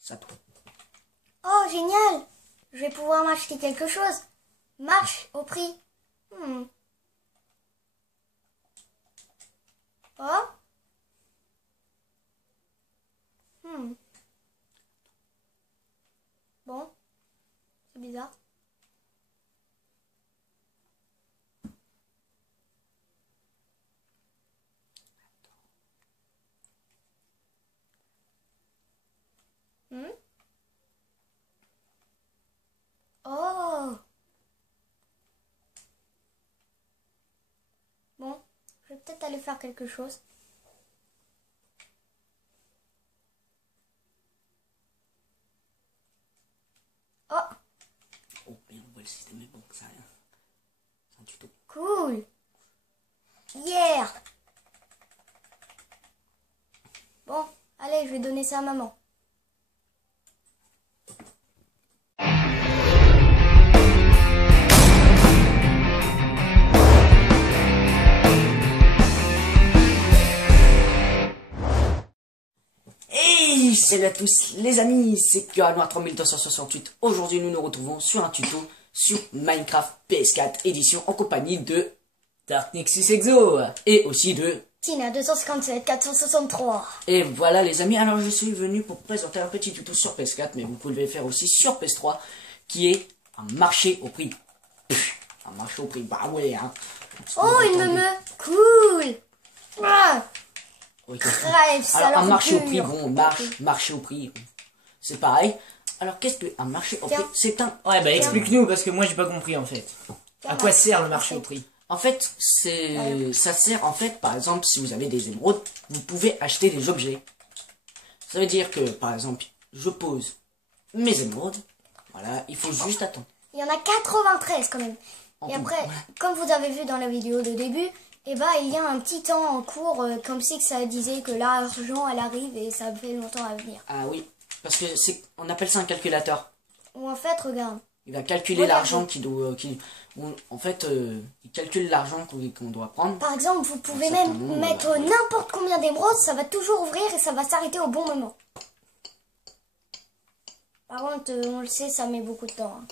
Ça tourne. Oh, génial! Je vais pouvoir m'acheter quelque chose. Marche au prix. Oh. Bon, c'est bizarre. Oh. Bon, je vais peut-être aller faire quelque chose. Oh, Oh, mais on voit le système est bon, ça rien. C'est un tuto. cool. Yeah. Bon, allez, je vais donner ça à maman. Hey, salut à tous les amis, c'est Pura Noir 3268. Aujourd'hui nous nous retrouvons sur un tuto sur Minecraft PS4 édition en compagnie de Dark Nexus Exo et aussi de Tina 257 463. Et voilà les amis, alors je suis venu pour présenter un petit tuto sur PS4, mais vous pouvez le faire aussi sur PS3, qui est un marché au prix. Un marché au prix, bah ouais hein. Oh, une meumeu. Cool. Ah, Oui. crève, ça Alors un leur marché au pue. prix, bon, marché au prix, c'est pareil. Alors qu'est-ce qu'un marché au prix? Tiens. C'est un... Ouais, bah explique-nous parce que moi j'ai pas compris en fait. À quoi sert le marché au prix? En fait, ça sert en fait, par exemple, si vous avez des émeraudes, vous pouvez acheter des objets. Ça veut dire que, par exemple, je pose mes émeraudes, voilà, il faut juste attendre. Il y en a 93 quand même. En Et tout, après, voilà. comme vous avez vu dans la vidéo de début, eh ben, il y a un petit temps en cours, comme si que ça disait que l'argent, elle arrive et ça fait longtemps à venir. Ah oui, parce que on appelle ça un calculateur. Ou en fait, regarde. Il va calculer Regardez. l'argent en fait, il calcule l'argent qu'on doit prendre. Par exemple, vous pouvez Un certain même nombre, mettre voilà. n'importe combien d'émeraudes, ça va toujours ouvrir et ça va s'arrêter au bon moment. Par contre, on le sait, ça met beaucoup de temps. Hein.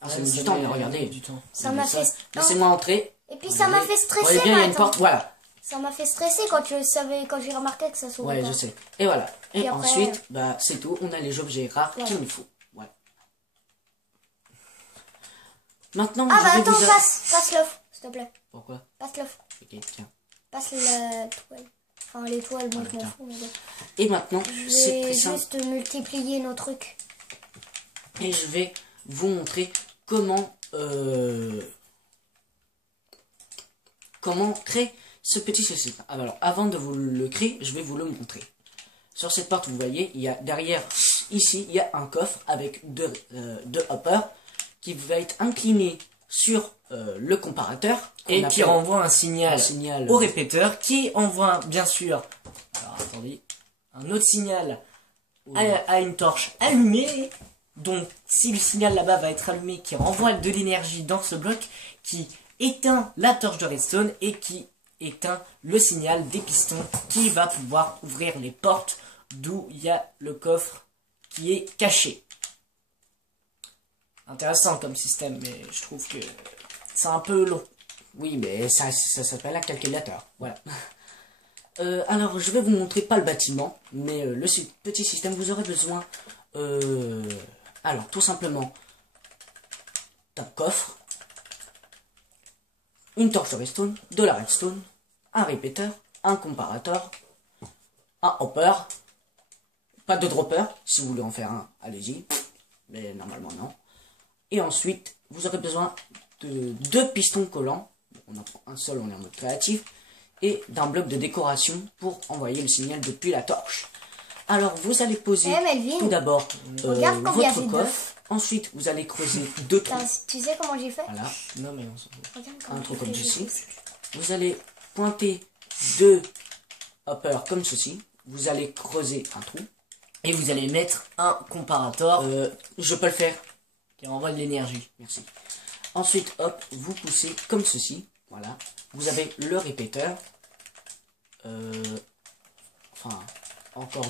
Ah, ça met du temps, mais regardez. Du temps. Ça m'a fait... Laissez-moi entrer. Et puis ça m'a fait Vous voyez stresser bien, il y a une maintenant. porte, voilà. Ça m'a fait stresser quand j'ai remarqué que ça s'ouvrait Ouais, pas. je sais. Et voilà. Et Puis après, ensuite, bah, c'est tout. On a les objets rares voilà. qu'il nous faut. Voilà. Maintenant, Ah je bah vais attends, vous... passe l'œuf, s'il te plaît. Pourquoi? Passe l'œuf. Ok, tiens. Passe la toile. Enfin, l'étoile, moi je m'en tiens. fous. Mais bon. Et maintenant, Je c'est vais très simple. juste multiplier nos trucs. Et je vais vous montrer comment créer ce petit système. Alors, avant de vous le créer, je vais vous le montrer. Sur cette porte, vous voyez, il y a derrière, ici, il y a un coffre avec deux hoppers qui va être incliné sur le comparateur. Et qu'on qui appelle renvoie un signal au répéteur qui envoie bien sûr, alors attendez, un autre signal à une torche allumée. Donc si le signal là-bas va être allumé, qui renvoie de l'énergie dans ce bloc, qui éteint la torche de redstone et qui éteint le signal des pistons qui va pouvoir ouvrir les portes d'où il y a le coffre qui est caché. Intéressant comme système, mais je trouve que c'est un peu long. Oui, mais ça s'appelle un calculateur. Voilà. Alors, je vais vous montrer pas le bâtiment, mais le petit système. Vous aurez besoin, alors, tout simplement, d'un coffre, une torche de redstone, de la redstone, un répéteur, un comparateur, un hopper, pas de dropper. Si vous voulez en faire un, allez-y, mais normalement non. Et ensuite, vous aurez besoin de 2 pistons collants. On en prend un seul, on est en mode créatif. Et d'un bloc de décoration pour envoyer le signal depuis la torche. Alors, vous allez poser Melvin, tout d'abord regarde combien votre j'ai coffre. Ensuite, vous allez creuser 2 trous. Putain, tu sais comment j'ai fait? Voilà, Non mais on s'en fout. Regarde un comment trou j'ai comme fait, ceci. j'ai fait. Vous allez pointer 2 hoppers comme ceci. Vous allez creuser un trou. Et vous allez mettre un comparateur Je peux le faire. qui renvoie de l'énergie. Merci. Ensuite, hop, vous poussez comme ceci. Voilà. Vous avez le répéteur. Enfin, encore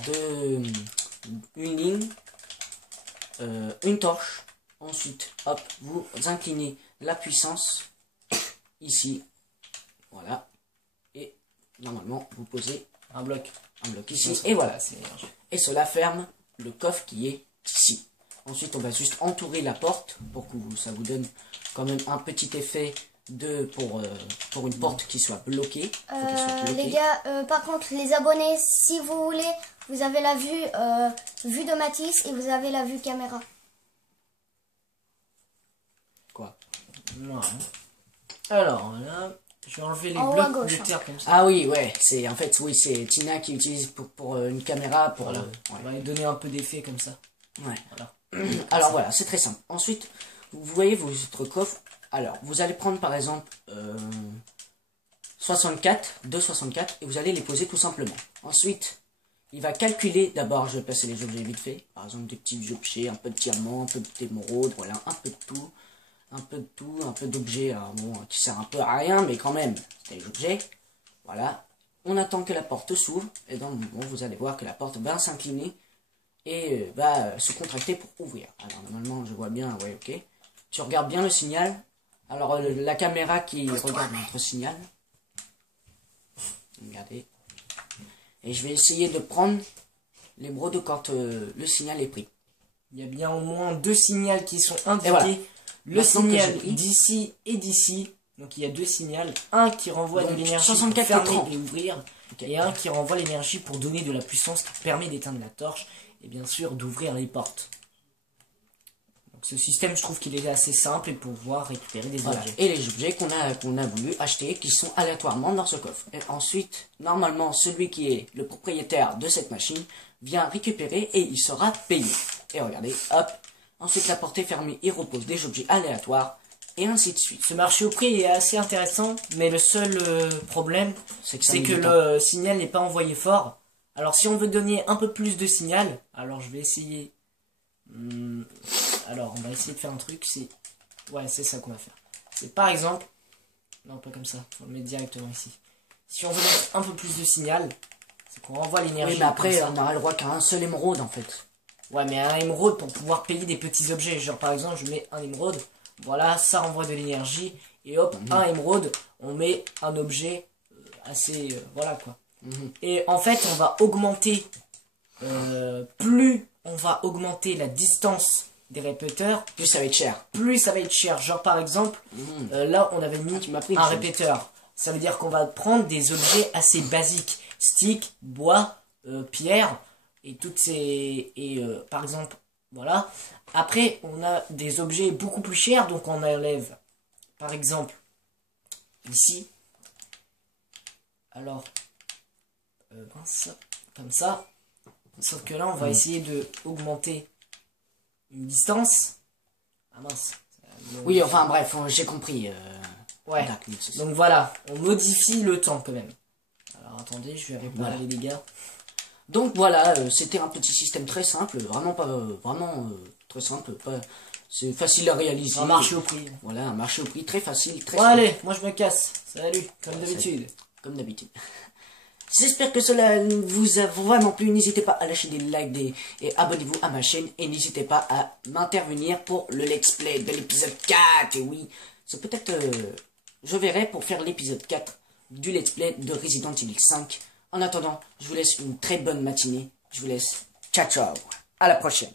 une ligne, une torche. Ensuite, hop, vous inclinez la puissance ici. Voilà. Et normalement, vous posez Un bloc. Ici. Et voilà. C'est l'énergie. Et cela ferme le coffre qui est ici. Ensuite, on va juste entourer la porte pour que ça vous donne quand même un petit effet pour une porte qui soit bloquée. Les gars, par contre, les abonnés, si vous voulez, vous avez la vue de Matisse et vous avez la vue caméra. Quoi? Ouais. Alors là, je vais enlever les En haut à blocs gauche, de terre comme ça. Ah oui, ouais. C'est en fait, oui, c'est Tina qui utilise pour une caméra. Pour, Voilà. ouais. On va lui donner un peu d'effet comme ça. Ouais. Voilà. Alors voilà, c'est très simple. Ensuite, vous voyez votre coffre. Alors, vous allez prendre par exemple 2,64 et vous allez les poser tout simplement. Ensuite, il va calculer. D'abord, je vais passer les objets vite fait. Par exemple, des petits objets, un peu de diamants, un peu d'émeraude, voilà, un peu de tout. Un peu d'objets bon, qui sert un peu à rien, mais quand même, c'est des objets. Voilà. On attend que la porte s'ouvre et dans le moment, vous allez voir que la porte va s'incliner et va se contracter pour ouvrir. Alors normalement, je vois bien, ouais, ok. Tu regardes bien le signal. Alors la caméra qui regarde notre signal. Regardez. Et je vais essayer de prendre l'émeraude quand le signal est pris. Il y a bien au moins 2 signaux qui sont indiqués. Et voilà. Le Maintenant que signal j'ai pris. d'ici et d'ici. Donc il y a 2 signaux. Un qui renvoie Donc, de l'énergie pour 64 et fermer 30. et ouvrir. Okay. Et un qui renvoie l'énergie pour donner de la puissance qui permet d'éteindre la torche. Et bien sûr d'ouvrir les portes. Donc ce système, je trouve qu'il est assez simple et pour pouvoir récupérer des Voilà. objets. Et les objets qu'on a voulu acheter qui sont aléatoirement dans ce coffre. Et ensuite, normalement, celui qui est le propriétaire de cette machine vient récupérer et il sera payé. Et regardez, hop. Ensuite, la porte est fermée, il repose des objets aléatoires et ainsi de suite. Ce marché au prix est assez intéressant, mais le seul problème, C'est c'est que le signal n'est pas envoyé fort. Alors si on veut donner un peu plus de signal, alors je vais essayer. Alors on va essayer de faire un truc, c'est... Ouais, c'est ça qu'on va faire. C'est par exemple... Non, pas comme ça, faut le mettre directement ici. Si on veut mettre un peu plus de signal, c'est qu'on renvoie l'énergie. Oui, mais après, comme ça. on n'aura le droit qu'à un seul émeraude en fait. Ouais, mais un émeraude pour pouvoir payer des petits objets. Genre par exemple, je mets un émeraude, voilà, ça renvoie de l'énergie. Et hop, un émeraude, on met un objet assez... voilà quoi. Et en fait, on va augmenter... plus on va augmenter la distance des répéteurs, Plus ça va être cher. plus ça va être cher. Genre par exemple, là on avait mis Tu m'as pris une un chose. répéteur. Ça veut dire qu'on va prendre des objets assez basiques. Stick, bois, pierre, et toutes ces... par exemple, voilà. Après, on a des objets beaucoup plus chers, donc on enlève, par exemple, ici. Alors, comme ça. Sauf que là, on va essayer de augmenter une distance. Ah mince. Oui, enfin bref, j'ai compris. Ouais. Dark Nexus. Donc voilà, on modifie le temps quand même. Alors attendez, je vais réparer Voilà. les dégâts. Donc voilà, c'était un petit système très simple, vraiment pas, très simple. C'est facile à réaliser. Un marché au prix. Voilà, un marché au prix très facile, très Bon simple, allez, moi je me casse. Salut, comme d'habitude. comme d'habitude. J'espère que cela vous a vraiment plu. N'hésitez pas à lâcher des likes et abonnez-vous à ma chaîne. Et n'hésitez pas à m'intervenir pour le let's play de l'épisode 4. Et oui, c'est peut-être... je verrai pour faire l'épisode 4 du let's play de Resident Evil 5. En attendant, je vous laisse une très bonne matinée. Je vous laisse. Ciao, ciao. À la prochaine.